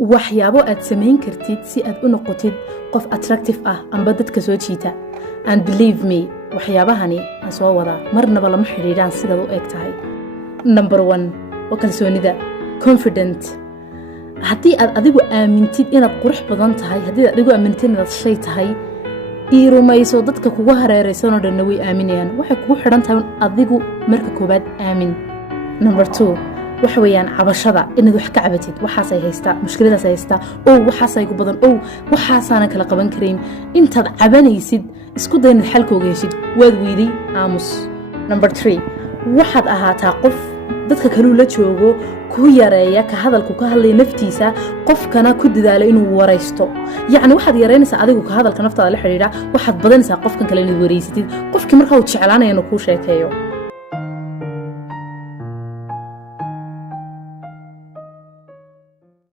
waxyaabo aad samayn kartid si aad u noqotid qof attractive ah amba dadka soo jiita and believe me waxyaabahani aan soo wadaa marnaba lama xiriiraan sidaad u eg tahay number 1 waa kalsoonida confident haddii aad adigu aamintid inaad qurux badan tahay haddii aad adigu aamintid inaad shay tahay ii rumayso dadka kugu hareeraysanoo dhanna way aaminayaan waxay kugu xidhan tahay adigu marka koobaad aamin number 2 waxa weeyaan cabashada inaad wax ka cabatid waxaasay haystaa mushkiladaas haystaa oo waxaasay ku badan oo waxaasaan kala qaban kareyn intaad cabanaysid isku day inaad xalkooga heshid waad weydii aamus number 3 waxaad ahaataa qof dadka kale la joogo ku yareeya ka hadalku ka hadlay naftiisa qofkana ku dadaalo inuu waraysto yacni waxaad yareynaysaa adigu ka hadalka naftaada la xiriira waxaad badanaysaa qofkan kale inaad wareysatid qofkii markaa uu jeclaanaya inuu kuu sheekeeyo